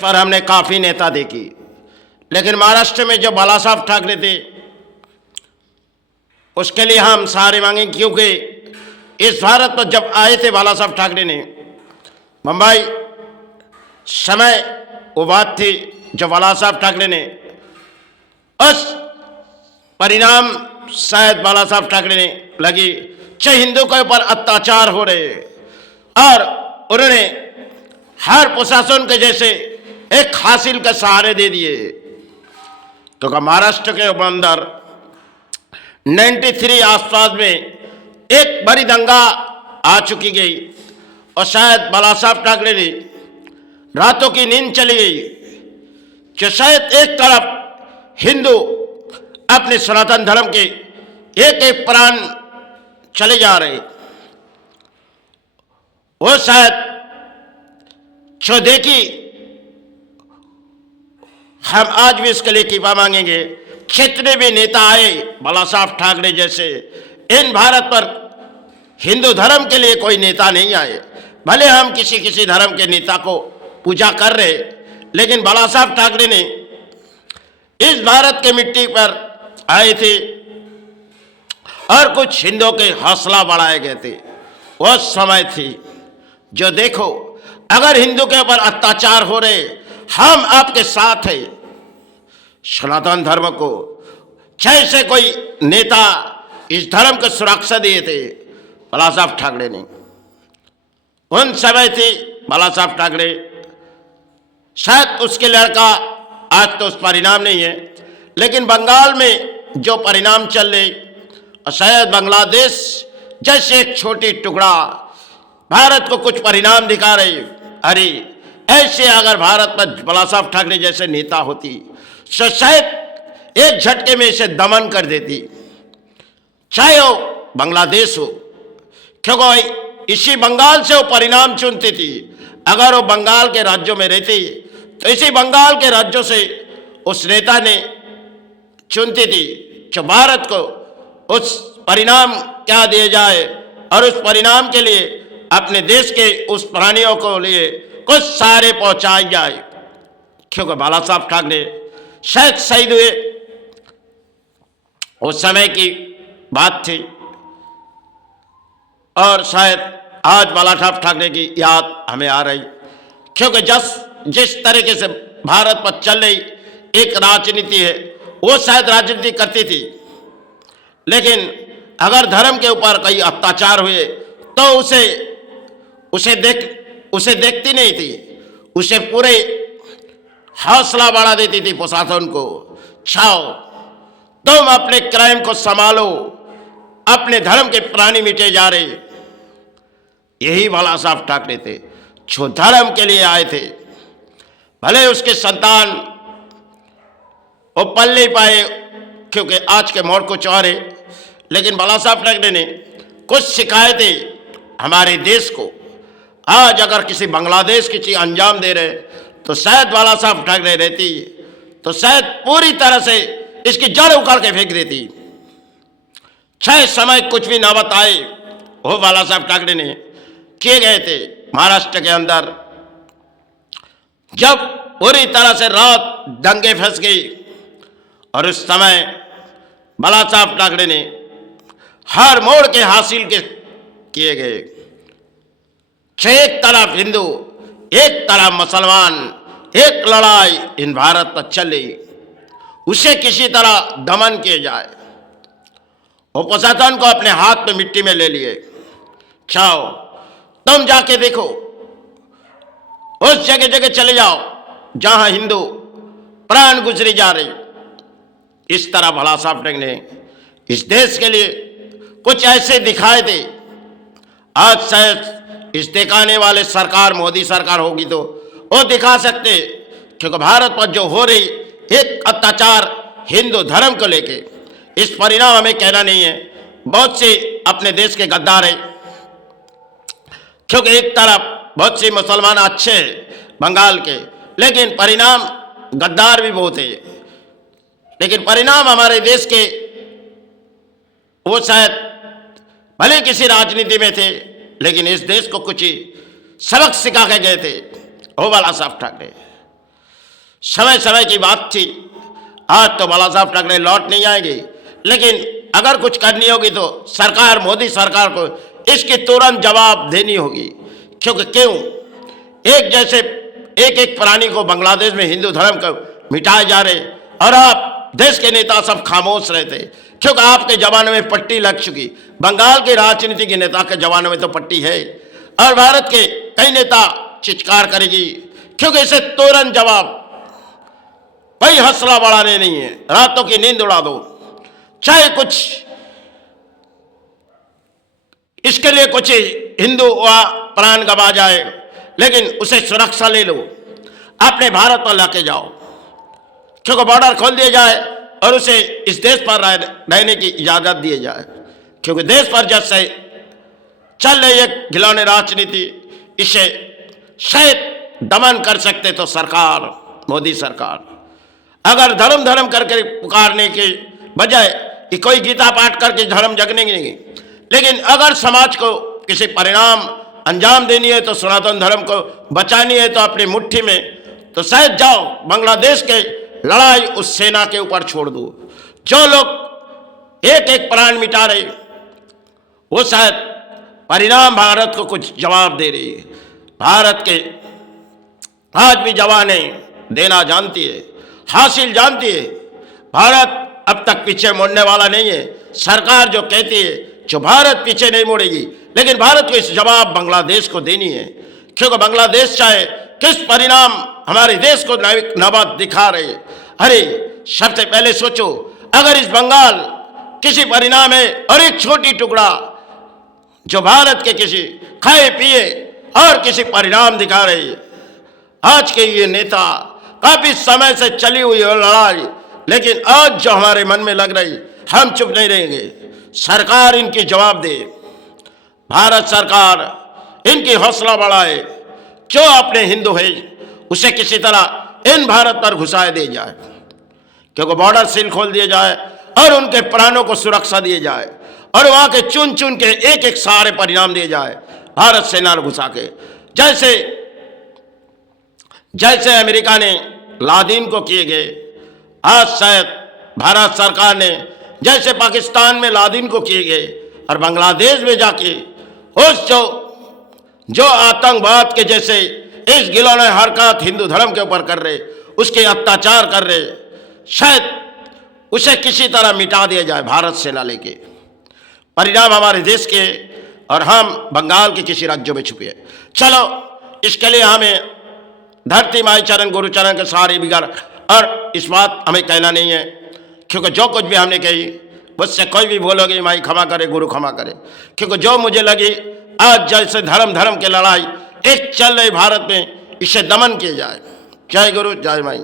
पर हमने काफ़ी नेता देखी, लेकिन महाराष्ट्र में जो बालासाहेब ठाकरे थे उसके लिए हम सहारे मांगे, क्योंकि इस भारत पर जब आए थे बालासाहेब ठाकरे ने मुंबई समय, वो बात थी जो बालासाहेब ठाकरे ने उस परिणाम शायद बालासाहेब ठाकरे ने लगी चाहे हिंदू के ऊपर अत्याचार हो रहे, और उन्होंने हर प्रशासन के जैसे एक हासिल के सहारे दे दिए। तो महाराष्ट्र के अंदर 93 आसपास में एक बड़ी दंगा आ चुकी गई, और शायद बालासाहेब ठाकरे ने रातों की नींद चली गई, जो शायद एक तरफ हिंदू अपने सनातन धर्म के एक एक प्राण चले जा रहे, वो शायद जो देखी, हम आज भी इसके लिए कृपा मांगेंगे। जितने भी नेता आए बालासाहेब ठाकरे जैसे, इन भारत पर हिंदू धर्म के लिए कोई नेता नहीं आए। भले हम किसी किसी धर्म के नेता को पूजा कर रहे, लेकिन बालासाहेब ठाकरे ने इस भारत के मिट्टी पर आए थे और कुछ हिंदुओं के हौसला बढ़ाए गए थे। वह समय थी जो देखो, अगर हिंदू के ऊपर अत्याचार हो रहे, हम आपके साथ हैं। सनातन धर्म को जैसे कोई नेता इस धर्म को सुरक्षा दिए थे बालासाहेब ठाकरे ने, उन समय थी बालासाहेब ठाकरे। शायद उसके लड़का आज तो उस परिणाम नहीं है, लेकिन बंगाल में जो परिणाम चल रहे, और शायद बांग्लादेश जैसे एक छोटी टुकड़ा भारत को कुछ परिणाम दिखा रही। अरे ऐसे अगर भारत में बालासाहेब ठाकरे जैसे नेता होती तो शायद एक झटके में इसे दमन कर देती, चाहे वो बांग्लादेश हो, क्योंकि इसी बंगाल से वो परिणाम चुनती थी। अगर वो बंगाल के राज्यों में रहती तो इसी बंगाल के राज्यों से उस नेता ने चुनती थी जो भारत को उस परिणाम क्या दिए जाए, और उस परिणाम के लिए अपने देश के उस प्राणियों को लिए कुछ सहारे पहुंचाए जाए। क्योंकि बालासाहेब ठाकरे शायद शहीद हुए, उस समय की बात थी, और शायद आज बालासाहेब ठाकरे की याद हमें आ रही, क्योंकि जिस तरीके से भारत पर चल रही एक राजनीति है, वो शायद राजनीति करती थी, लेकिन अगर धर्म के ऊपर कई अत्याचार हुए तो उसे देखती नहीं थी, उसे पूरे हौसला बढ़ा देती थी प्रशासन को। छाओ, तुम अपने क्राइम को संभालो, अपने धर्म के प्राणी मिटे जा रहे। यही बालासाहेब ठाकरे थे जो धर्म के लिए आए थे। भले उसके संतान वो पल नहीं पाए, क्योंकि आज के मोड़ कुछ और है, लेकिन बालासाहेब ठाकरे ने कुछ शिकायतें हमारे देश को, आज अगर किसी बांग्लादेश किसी अंजाम दे रहे तो शायद बालासाहेब ठाकरे रहती तो शायद पूरी तरह से इसकी जड़ उखाड़ के फेंक देती। छह समय कुछ भी ना बताए, वो बालासाहेब ठाकरे ने किए गए थे महाराष्ट्र के अंदर। जब पूरी तरह से रात दंगे फंस गई, और उस समय बालासाहेब ठाकरे ने हर मोड़ के हासिल किए गए। एक तरफ हिंदू, एक तरफ मुसलमान, एक लड़ाई इन भारत पर चली, उसे किसी तरह दमन किया जाए। वो प्रशासन को अपने हाथ में मिट्टी में ले लिए। जाओ, तुम जाके देखो, उस जगह जगह चले जाओ जहां हिंदू प्राण गुजरी जा रही। इस तरह बालासाहेब ठाकरे ने इस देश के लिए कुछ ऐसे दिखाए थे। आज शायद इस दिखाने वाले सरकार मोदी सरकार होगी तो वो दिखा सकते, क्योंकि भारत पर जो हो रही एक अत्याचार हिंदू धर्म को लेके, इस परिणाम हमें कहना नहीं है। बहुत से अपने देश के गद्दार हैं, क्योंकि एक तरफ बहुत से मुसलमान अच्छे हैं बंगाल के, लेकिन परिणाम गद्दार भी बहुत है। लेकिन परिणाम हमारे देश के वो शायद भले किसी राजनीति में थे, लेकिन इस देश को कुछ ही सबक सिखा के गए थे वो बालासाहेब ठाकरे। समय समय की बात थी। आज तो बाला साहब ठाकरे लौट नहीं आएंगे, लेकिन अगर कुछ करनी होगी तो सरकार, मोदी सरकार को इसकी तुरंत जवाब देनी होगी। क्योंकि क्यों एक जैसे एक एक प्राणी को बांग्लादेश में हिंदू धर्म को मिटाए जा रहे और आप देश के नेता सब खामोश रहते, क्योंकि आपके जमाने में पट्टी लग चुकी। बंगाल के राजनीति के नेता के जमाने में तो पट्टी है और भारत के कई नेता चित्कार करेगी, क्योंकि इसे तुरंत जवाब, कोई हौसला बढ़ाने नहीं है, रातों की नींद उड़ा दो, चाहे कुछ इसके लिए कुछ हिंदू प्राण गवा जाए, लेकिन उसे सुरक्षा ले लो, अपने भारत पर लाके जाओ, क्योंकि बॉर्डर खोल दिया जाए और उसे इस देश पर रहने की इजाजत दी जाए। क्योंकि देश पर जैसे चल रही एक घिनौनी राजनीति, इसे शायद दमन कर सकते तो सरकार, मोदी सरकार, अगर धर्म धर्म करके पुकारने के बजाय कि कोई गीता पाठ करके धर्म जगने नहीं, लेकिन अगर समाज को किसी परिणाम अंजाम देनी है तो सनातन धर्म को बचानी है तो अपनी मुट्ठी में, तो शायद जाओ बांग्लादेश के लड़ाई उस सेना के ऊपर छोड़ दो। जो लोग एक एक प्राण मिटा रहे, वो शायद परिणाम भारत को कुछ जवाब दे रही है। भारत के आज भी जवानें देना जानती है, हासिल जानती है। भारत अब तक पीछे मुड़ने वाला नहीं है। सरकार जो कहती है जो भारत पीछे नहीं मुड़ेगी, लेकिन भारत को इस जवाब बांग्लादेश को देनी है, क्योंकि बांग्लादेश चाहे किस परिणाम हमारे देश को नवाब दिखा रहे। अरे सबसे पहले सोचो, अगर इस बंगाल किसी परिणाम है और एक छोटी टुकड़ा जो भारत के किसी खाए पिए और किसी परिणाम दिखा रही है। आज के ये नेता काफी समय से चली हुई है लड़ाई, लेकिन आज जो हमारे मन में लग रही, हम चुप नहीं रहेंगे। सरकार इनकी जवाब दे, भारत सरकार इनकी हौसला बढ़ाए, जो अपने हिंदू है उसे किसी तरह इन भारत पर घुसाए दे जाए, क्योंकि बॉर्डर सील खोल दिए जाए और उनके प्राणों को सुरक्षा दिए जाए और वहां के चुन चुन के एक एक सारे परिणाम दिए जाए भारत सेना घुसा के। जैसे जैसे अमेरिका ने लादेन को किए गए, आज शायद भारत सरकार ने जैसे पाकिस्तान में लादेन को किए गए और बांग्लादेश में जाके उस जो आतंकवाद के जैसे इस गिलौने हरकत हिंदू धर्म के ऊपर कर रहे, उसके अत्याचार कर रहे, शायद उसे किसी तरह मिटा दिया जाए भारत सेना लेके। परिणाम हमारे देश के और हम बंगाल के किसी राज्यों में छुपे हैं। चलो इसके लिए हमें धरती माई चरण गुरु चरण के सारे बिगड़, और इस बात हमें कहना नहीं है, क्योंकि जो कुछ भी हमने कही मुझसे कोई भी बोलोगे माई क्षमा करे, गुरु क्षमा करे, क्योंकि जो मुझे लगी आज जैसे धर्म धर्म की लड़ाई एक चल रही भारत में, इसे दमन किया जाए। जय गुरु जय माई।